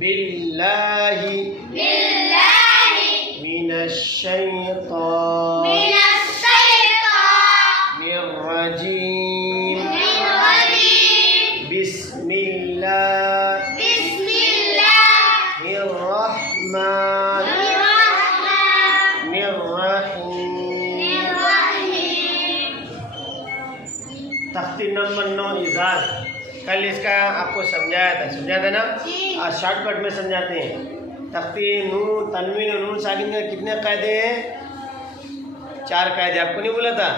बिल्लाहि मिनश शैतानिर रजीम बिस्मिल्लाहिर रहमानिर रहीम। तख्ती नंबर 9 इज़ार। कल इसका आपको समझाया था ना। आज शॉर्टकट में समझाते हैं। तख्ती नून तनवीन और नून साकिन के कितने कायदे हैं? 4 कायदे। आपको नहीं बोला था?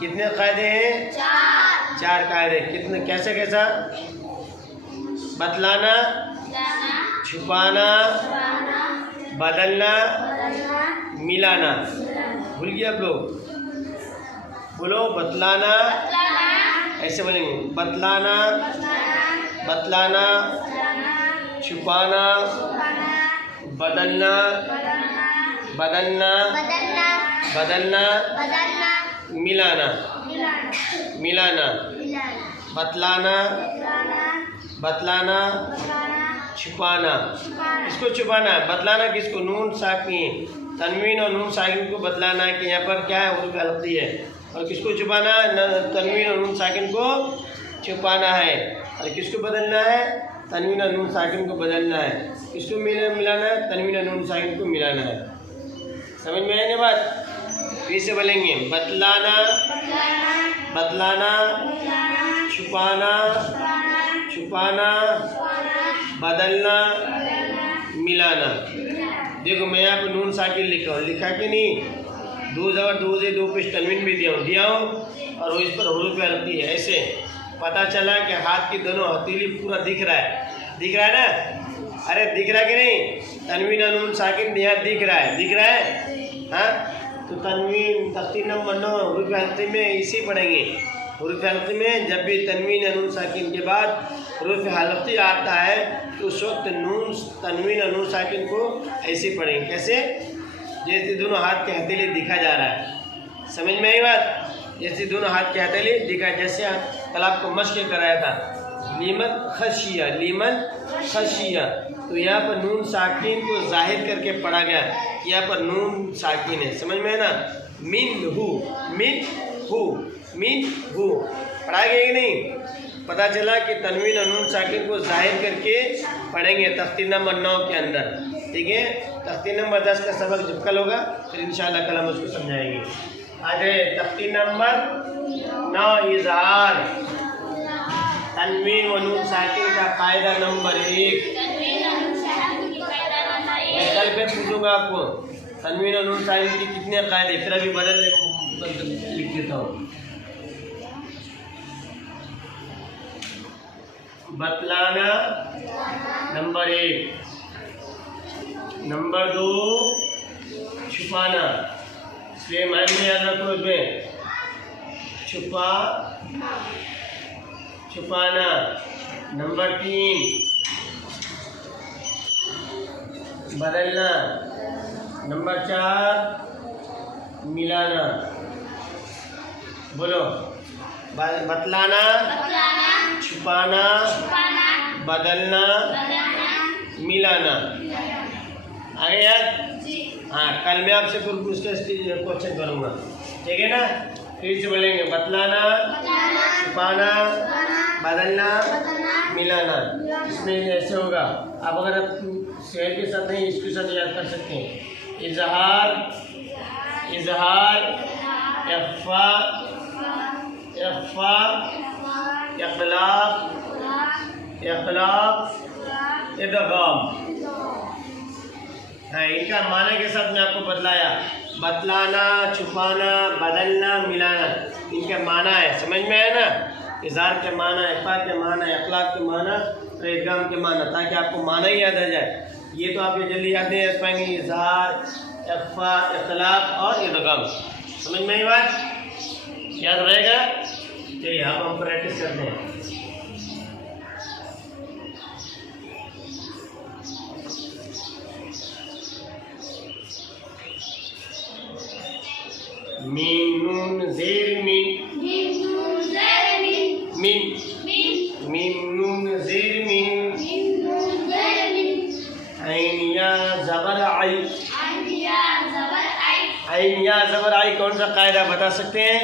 कितने कायदे हैं? 4 कायदे। कितने? कैसा? बतलाना, छुपाना, बदलना, मिलाना। भूल गए आप लोग? बोलो बतलाना। ऐसे बोलेंगे बतलाना, छुपाना, बदलना, मिलाना, बतलाना, छुपाना। इसको छुपाना है। बतलाना किसको? नून साकिन, तनवीन और नून साकिन को बतलाना है कि यहाँ पर क्या है, उर्फ गलती है। और किसको छुपाना है? तनवीन और नून साकिन को छुपाना है। और किसको बदलना है? तनवीन और नून साकिन को बदलना है। किसको मिलाना है? तनवीन और नून साकिन को मिलाना है। समझ में आई ना बात? फिर से बोलेंगे बतलाना, छुपाना, बदलना, मिलाना। देखो मैं यहाँ पर नून साकिन लिखा हूँ, लिखा कि नहीं? 2 ज़बर 2 से 2 पेश तनवीन भी दिया हूँ और इस पर हुरूफ गलती है। ऐसे पता चला कि हाथ की दोनों हथेली पूरा दिख रहा है ना? अरे दिख रहा है कि नहीं? तनवीन और नून साकिन यहाँ दिख रहा है। हाँ, तो तनवीन तख्ती नंबर 9 हुरूफ गलती में इसी पढ़ेंगे। हुरूफ हल्की में जब भी तनवीन और नून साकिन के बाद हुरूफ हल्की आता है तो उस वक्त तनवीन और नून साकिन को ऐसे पढ़ेंगे। कैसे? जैसे दोनों हाथ के हथेली दिखा जा रहा है। समझ में आई बात? जैसे दोनों हाथ के हथेली दिखा, जैसे कल आपको मश्क कराया था लीमन खशिया। तो यहाँ पर नून साकिन को जाहिर करके पढ़ा गया। यहाँ पर नून साकिन है। समझ में है ना? मिन हु पढ़ा गया कि नहीं? पता चला कि तनवीन और नून साकिन को जाहिर करके पढ़ेंगे तख्ती नंबर 9 के अंदर। ठीक है? तख्ती नंबर 10 का सबक जब कल होगा फिर इंशाल्लाह कल हम उसको समझाएंगे। आज तख्ती नंबर 9 इज़हार। तनवीन व नून साकिन का कायदा नंबर 1। मैं कल पे पूछूंगा आपको तनवीन और नून साकिन के कितने कायदे, फिर अभी बदल लिख देता हूँ। बतलाना नंबर 1, नंबर 2 छुपाना। इसलिए माइंड में याद रखो, इसमें छुपाना। नंबर 3 बदलना। नंबर 4 मिलाना। बोलो बतलाना, छुपाना, बदलना, मिलाना। आगे याद? हाँ, कल मैं आपसे उसका क्वेश्चन करूँगा। ठीक है ना? फिर से बोलेंगे बतलाना, छुपाना, बदलना, मिलाना। इसमें ऐसे होगा। आप अगर आप शेर के साथ नहीं इसके साथ याद कर सकते हैं। इज़हार, इख्फा, इखलाक, इदगाम। हाँ, इनका माना के साथ मैं आपको बतलाया। बतलाना, छुपाना, बदलना, मिलाना, इनका माना है। समझ में आया ना? इज़हार के माना, इख्फा के माना, इखलाक के माना और इदगाम के माना, ताकि आपको माना ही याद आ जाए। ये तो आप ये जल्दी याद नहीं रख पाएंगे। इज़हार, इख्फा, इखलाक और इदगाम। समझ में आई बात? याद रहेगा? चलिए अब हम प्रैक्टिस करते हैं। मीम नून ज़ेर मीम, मीम नून ज़ेर मीम, ज़बर आई। आइन या ज़बर आई। आइन या ज़बर आई कौन सा कायदा बता सकते हैं?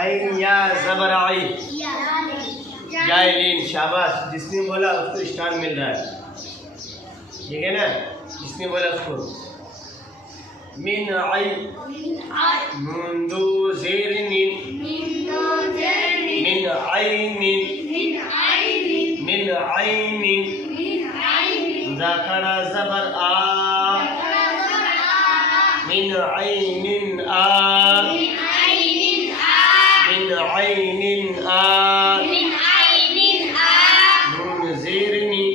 आइन या ज़बर आई। यालीन, शाबाश। जिसने बोला उसको स्टार मिल रहा है, ठीक है ना? जिसने बोला उसको। मिन आई। मुंदु ज़ेरनिन। मिन आइनिन। मिन आइनिन। ज़खरा ज़बर आ। मिन आइनिन आ। मिन आइनिन आ। नून ज़ेरनी।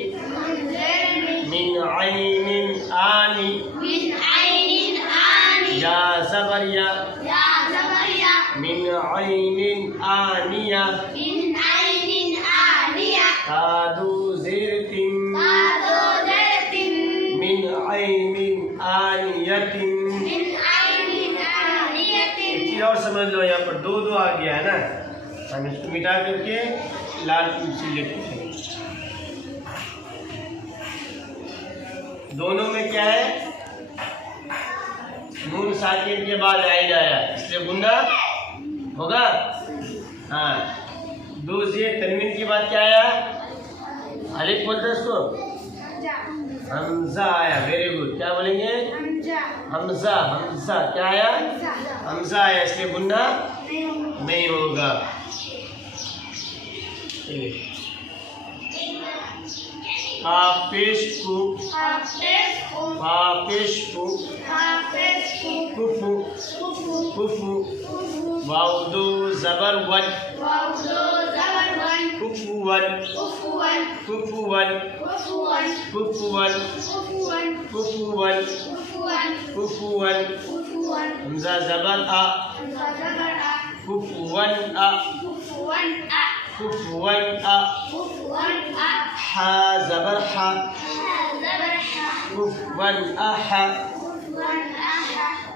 मिन आइनिन आनी। या ज़बर या। मिन आइनिन आनिया। तादु ज़ेरतिन। मिन आइनिन आनियतिन। एक चीज़ और समझ लो, यहाँ पर दो आ गया है ना, हम इसको मिटा करके लाल से लिखते हैं। दोनों में क्या है? नून साकिन के बाद आइन आया, इसलिए गुन्ना होगा। हाँ, दो ज़ेर तनवीन के बाद क्या आया? अलिफ बोलते इसको, हमजा आया। Very good. क्या बोलेंगे? हमजा। हमजा क्या आया? हमजा आया, इसलिए गुन्ना नहीं होगा। हाफिज़्तु। हाफिज़्तु। कुफु। कुफु। वाउदु ज़बर वन। कुफुवन। कुफुवन। कुफुवन। कुफुवन। कुफुवन। हमजा ज़बर आ। कुफुवन आ। कुफुवन आ। हा ज़बर हा। कुफुवन आहा।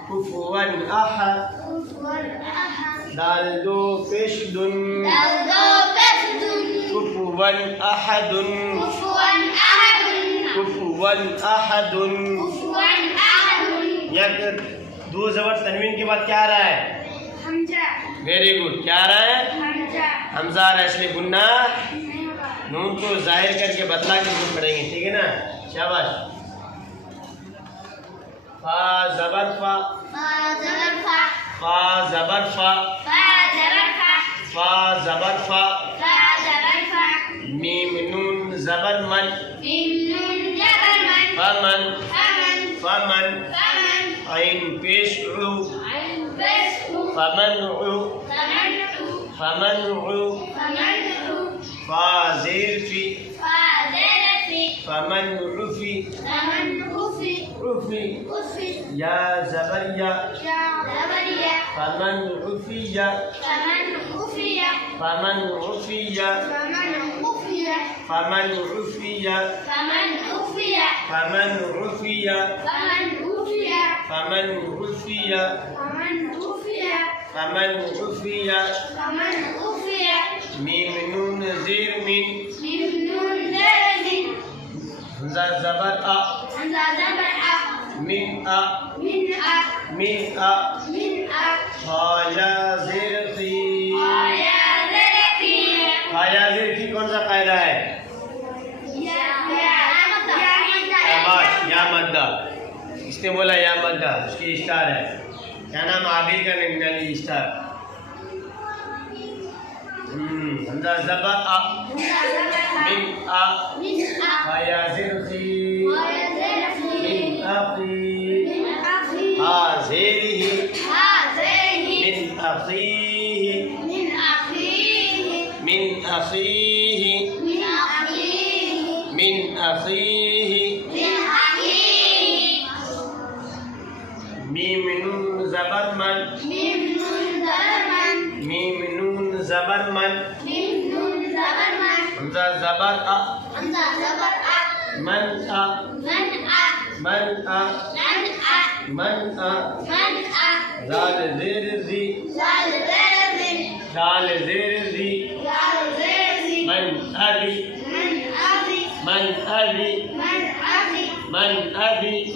कुफुवन आहा। दाल दो पेश दुन। कुफुवन अहदुन। कुफुवन अहदुन। यहाँ दो ज़बर तनवीन के बाद क्या आ रहा है? Very good. क्या आ रहा है? हमजा आ रहा है, इसलिए गुन्ना नून को जाहिर करके बदला के गुन पढ़ेंगे, ठीक है ना? शाबाश। फा ज़बर फा। फा ज़बर फा। फा ज़बर फा। मीम नून ज़बर मन। फमन। फमन। आइन पेश उ। फमनउ। फमनउ। फा ज़ेर फी। फमनउफ़ी। उफ़ी। या ज़बर या। फमनउफ़िया। फमनउफ़िया। फमनउफ़िया। फमनउफ़िया। फमनउफ़िया। फमनउफ़िया। मीम नून ज़ेर मिन। हमजा ज़बर आ। मिन आ। मिन आ। हा या ज़ेर क़ी। हा या ज़ेर क़ी कौन सा कायदा है? शाबाश, या मद्दा। इसने बोला या मद्दा, उसकी स्टार है। क्या नाम? आबिर का निगनानी स्टार। हमजा ज़बर आ। मिन आ। हा या ज़ेर क़ी। मिन अख़ी। हा ज़ेरिही। मिन अख़ीही। मिन अख़ीही। मिन अख़ीही। मीम नून ज़बर मन। मीम नून ज़बर मन। हमजा ज़बर आ। मन आ। मन आ। मन आ। ज़ाल ज़ेर ज़ी। ज़ाल ज़ेर ज़ी। मन अली। मन अली। मन अभी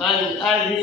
मन अभी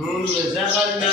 नून ज़बरना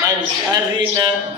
मन अरीना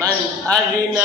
मन अरीना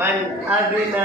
मन अरीना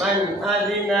मन अरीना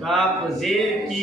काफ ज़ेर की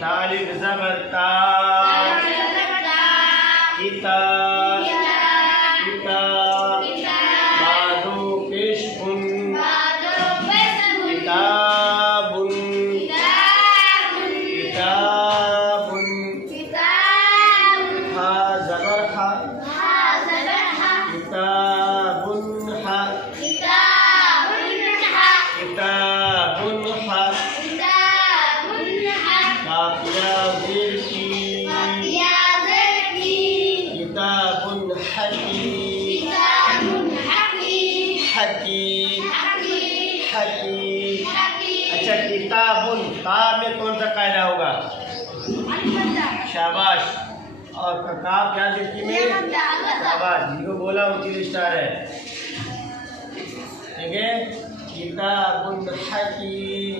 तालिब ज़बरता किता किता बादो पेशकुन किताबुन किताबुन हा ज़बर हा किताबुन हा किताबुन हा काफिया ज़ेर की किताबुन हकीम हकीम हकीम। अच्छा किताबुन का में कौन सा कायदा होगा? शाबाश। और काफ क्या लिखी में? शाबाश, जिसको बोला उसी स्टार है। ठीक है, किताबुन हकीम